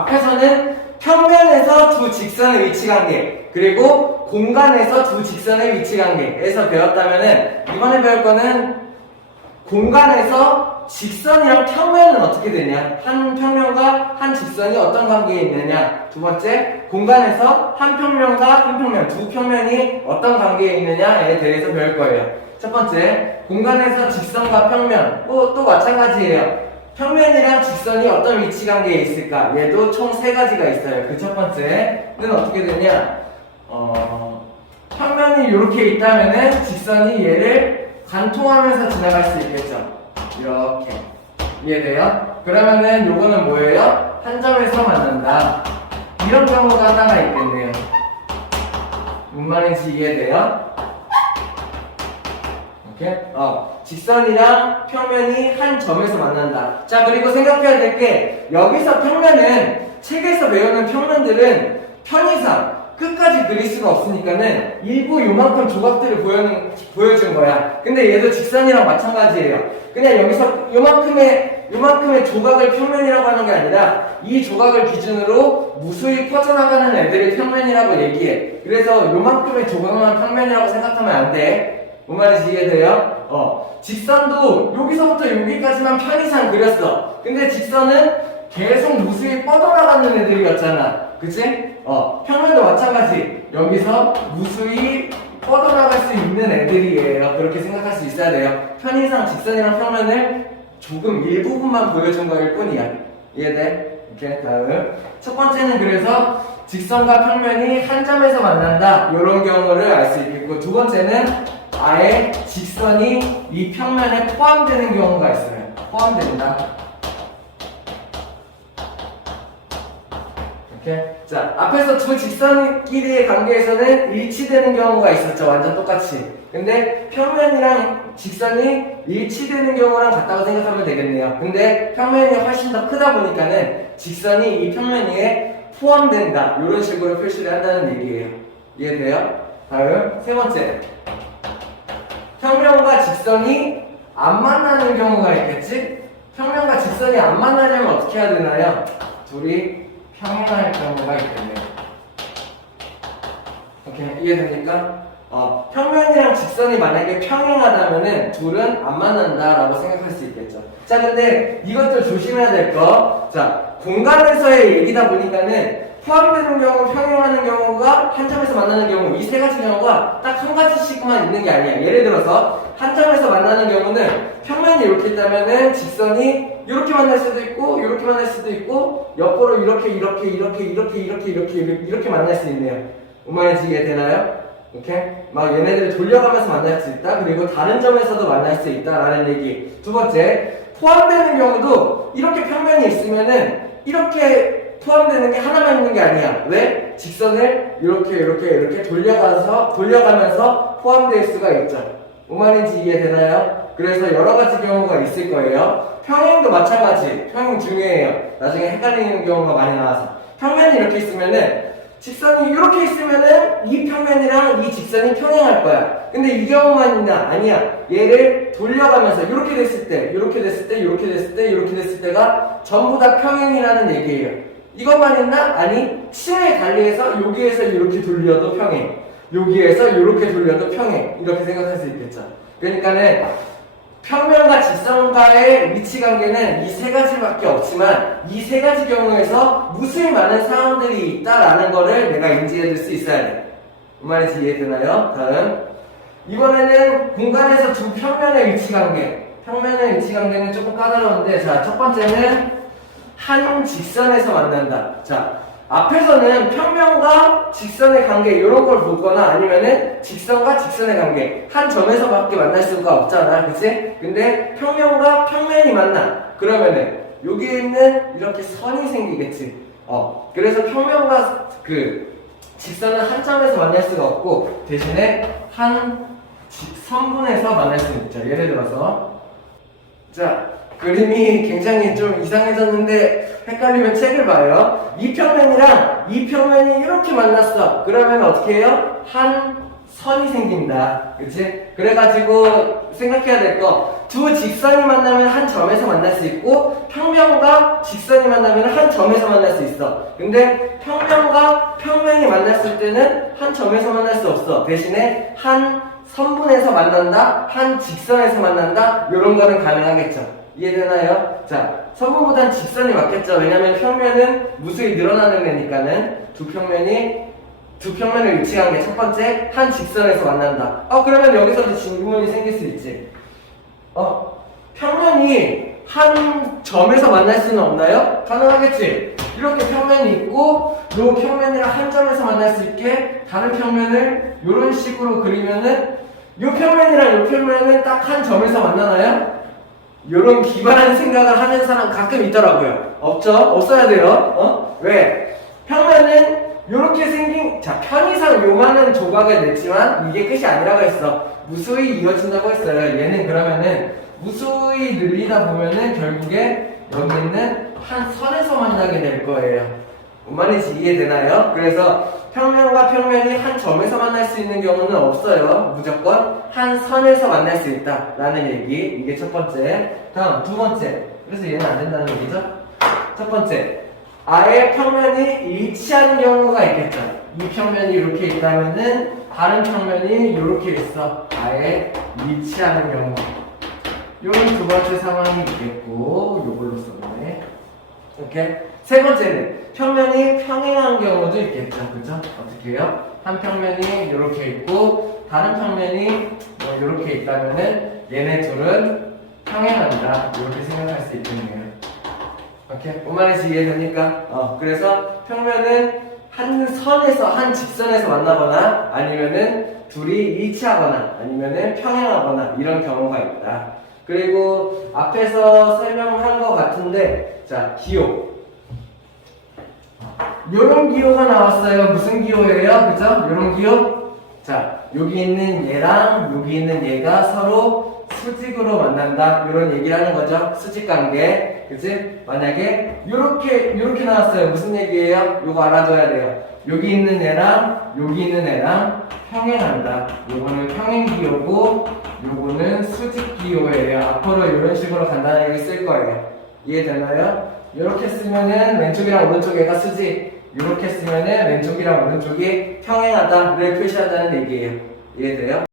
앞에서는 평면에서 두 직선의 위치 관계, 그리고 공간에서 두 직선의 위치 관계에서 배웠다면은, 이번에 배울 거는 공간에서 직선이랑 평면은 어떻게 되냐, 한 평면과 한 직선이 어떤 관계에 있느냐, 두 번째, 공간에서 한 평면과 한 평면, 두 평면이 어떤 관계에 있느냐에 대해서 배울 거예요. 첫 번째, 공간에서 직선과 평면, 또 마찬가지예요. 평면이랑 직선이 어떤 위치 관계에 있을까? 얘도 총 세 가지가 있어요. 그 첫 번째는 어떻게 되냐? 평면이 이렇게 있다면은 직선이 얘를 관통하면서 지나갈 수 있겠죠. 이렇게. 이해돼요? 그러면은 요거는 뭐예요? 한 점에서 만난다. 이런 경우가 하나가 있겠네요. 무슨 말인지 이해돼요? 이렇게? 직선이랑 평면이 한 점에서 만난다. 자, 그리고 생각해야 될 게, 여기서 평면은, 책에서 배우는 평면들은 편의상 끝까지 그릴 수가 없으니까는 일부 요만큼 조각들을 보여준 거야. 근데 얘도 직선이랑 마찬가지예요. 그냥 여기서 요만큼의 조각을 평면이라고 하는 게 아니라 이 조각을 기준으로 무수히 퍼져나가는 애들이 평면이라고 얘기해. 그래서 요만큼의 조각만 평면이라고 생각하면 안 돼. 뭔 말인지 이해돼요? 직선도 여기서부터 여기까지만 편의상 그렸어. 근데 직선은 계속 무수히 뻗어나가는 애들이었잖아. 그치? 평면도 마찬가지. 여기서 무수히 뻗어나갈 수 있는 애들이에요. 그렇게 생각할 수 있어야 돼요. 편의상 직선이랑 평면을 조금 일부분만 보여준 거일 뿐이야. 이해돼? 이렇게 다음. 첫 번째는 그래서 직선과 평면이 한 점에서 만난다. 이런 경우를 알 수 있겠고, 두 번째는 아예 직선이 이 평면에 포함되는 경우가 있어요. 포함된다. 이렇게. 자, 앞에서 두 직선끼리의 관계에서는 일치되는 경우가 있었죠. 완전 똑같이. 근데 평면이랑 직선이 일치되는 경우랑 같다고 생각하면 되겠네요. 근데 평면이 훨씬 더 크다 보니까는 직선이 이 평면 위에 포함된다. 이런 식으로 표시를 한다는 얘기예요. 이해돼요? 다음, 세 번째. 평면과 직선이 안 만나는 경우가 있겠지? 평면과 직선이 안 만나려면 어떻게 해야 되나요? 둘이 평행할 경우가 있겠네요. 오케이, 이해됩니까? 평면이랑 직선이 만약에 평행하다면은 둘은 안 만난다라고 생각할 수 있겠죠. 자, 근데 이것도 조심해야 될 거. 자, 공간에서의 얘기다 보니까는 포함되는 경우, 평행하는 경우가 한 점에서 만나는 경우, 이 세 가지 경우가 딱 한 가지씩만 있는 게 아니야. 예를 들어서 한 점에서 만나는 경우는 평면이 이렇게 있다면은 직선이 이렇게 만날 수도 있고, 이렇게 만날 수도 있고, 옆으로 이렇게 만날 수 있네요. 뭔 말인지 이해되나요? 오케이? 막 얘네들을 돌려가면서 만날 수 있다. 그리고 다른 점에서도 만날 수 있다라는 얘기. 두 번째, 포함되는 경우도 이렇게 평면이 있으면은 이렇게 포함되는 게 하나만 있는 게 아니야. 왜? 직선을 이렇게 돌려가면서 포함될 수가 있죠. 뭔 말인지 이해되나요? 그래서 여러 가지 경우가 있을 거예요. 평행도 마찬가지. 평행 중요해요. 나중에 헷갈리는 경우가 많이 나와서. 평면이 이렇게 있으면은 직선이 이렇게 있으면은 이 평면이랑 이 직선이 평행할 거야. 근데 이 경우만 있나? 아니야. 얘를 돌려가면서 이렇게 됐을 때가 전부 다 평행이라는 얘기예요. 이것만 있나? 아니, 층에 달리해서 여기에서 이렇게 돌려도 평행, 여기에서 이렇게 돌려도 평행, 이렇게 생각할 수 있겠죠. 그러니까는 평면과 직선과의 위치 관계는 이 세 가지밖에 없지만 이 세 가지 경우에서 무수히 많은 상황들이 있다라는 거를 내가 인지해둘 수 있어야 돼. 그 말인지 이해되나요? 다음, 이번에는 공간에서 두 평면의 위치 관계. 평면의 위치 관계는 조금 까다로운데, 자, 첫 번째는 한 직선에서 만난다. 자, 앞에서는 평면과 직선의 관계 이런 걸 보거나 아니면은 직선과 직선의 관계 한 점에서밖에 만날 수가 없잖아, 그치? 근데 평면과 평면이 만나. 그러면은 여기에 있는 이렇게 선이 생기겠지. 그래서 평면과 직선은 한 점에서 만날 수가 없고 대신에 한 선분에서 만날 수 있죠. 예를 들어서, 자, 그림이 굉장히 좀 이상해졌는데 헷갈리면 책을 봐요. 이 평면이랑 이 평면이 이렇게 만났어. 그러면 어떻게 해요? 한 선이 생긴다. 그치? 그래가지고 생각해야 될 거, 두 직선이 만나면 한 점에서 만날 수 있고 평면과 직선이 만나면 한 점에서 만날 수 있어. 근데 평면과 평면이 만났을 때는 한 점에서 만날 수 없어. 대신에 한 선분에서 만난다, 한 직선에서 만난다, 이런 거는 가능하겠죠. 이해되나요? 자, 선분보단 직선이 맞겠죠. 왜냐면 평면은 무수히 늘어나는 애니까는 두 평면을 위치한 게 첫 번째, 한 직선에서 만난다. 그러면 여기서도 질문이 생길 수 있지. 평면이 한 점에서 만날 수는 없나요? 가능하겠지. 이렇게 평면이 있고, 요 평면이랑 한 점에서 만날 수 있게 다른 평면을 이런 식으로 그리면은 요 평면이랑 요 평면은 딱 한 점에서 만나나요? 요런 기발한 생각을 하는 사람 가끔 있더라고요. 없죠? 없어야 돼요. 왜? 평면은 요렇게 생긴, 자, 편의상 요만한 조각을 냈지만 이게 끝이 아니라고 했어. 무수히 이어진다고 했어요. 얘는 그러면은 무수히 늘리다 보면은 결국에 여기 있는 한 선에서 만나게 될 거예요. 뭔 말인지 이해되나요? 그래서 평면과 평면이 한 점에서 만날 수 있는 경우는 없어요. 무조건 한 선에서 만날 수 있다 라는 얘기. 이게 첫 번째. 다음 두 번째. 그래서 얘는 안 된다는 얘기죠. 첫 번째, 아예 평면이 일치하는 경우가 있겠죠. 이 평면이 이렇게 있다면은 다른 평면이 이렇게 있어. 아예 일치하는 경우. 요런 두 번째 상황이 있겠고, 요걸로 썼네. 오케이. 세 번째는 평면이 평행한 경우도 있겠죠. 그죠? 어떻게 해요? 한 평면이 이렇게 있고 다른 평면이 이렇게 있다면은 얘네 둘은 평행한다. 이렇게 생각할 수 있겠네요. 오케이. 뭔 말인지 이해됩니까? 그래서 평면은 한 선에서 한 직선에서 만나거나 아니면은 둘이 일치하거나 아니면은 평행하거나 이런 경우가 있다. 그리고 앞에서 설명한 것 같은데, 자, 기호. 요런 기호가 나왔어요. 무슨 기호예요? 그죠? 요런 기호? 자, 여기 있는 얘랑 여기 있는 얘가 서로 수직으로 만난다. 요런 얘기를 하는 거죠. 수직 관계. 그치? 만약에 요렇게 나왔어요. 무슨 얘기예요? 요거 알아둬야 돼요. 여기 있는 애랑 여기 있는 애랑 평행한다. 요거는 평행 기호고 요거는 수직 기호예요. 앞으로 이런 식으로 간단하게 쓸 거예요. 이해되나요? 이렇게 쓰면은 왼쪽이랑 오른쪽 애가 수직, 이렇게 쓰면은 왼쪽이랑 오른쪽이 평행하다를 표시한다는 얘기예요. 이해돼요?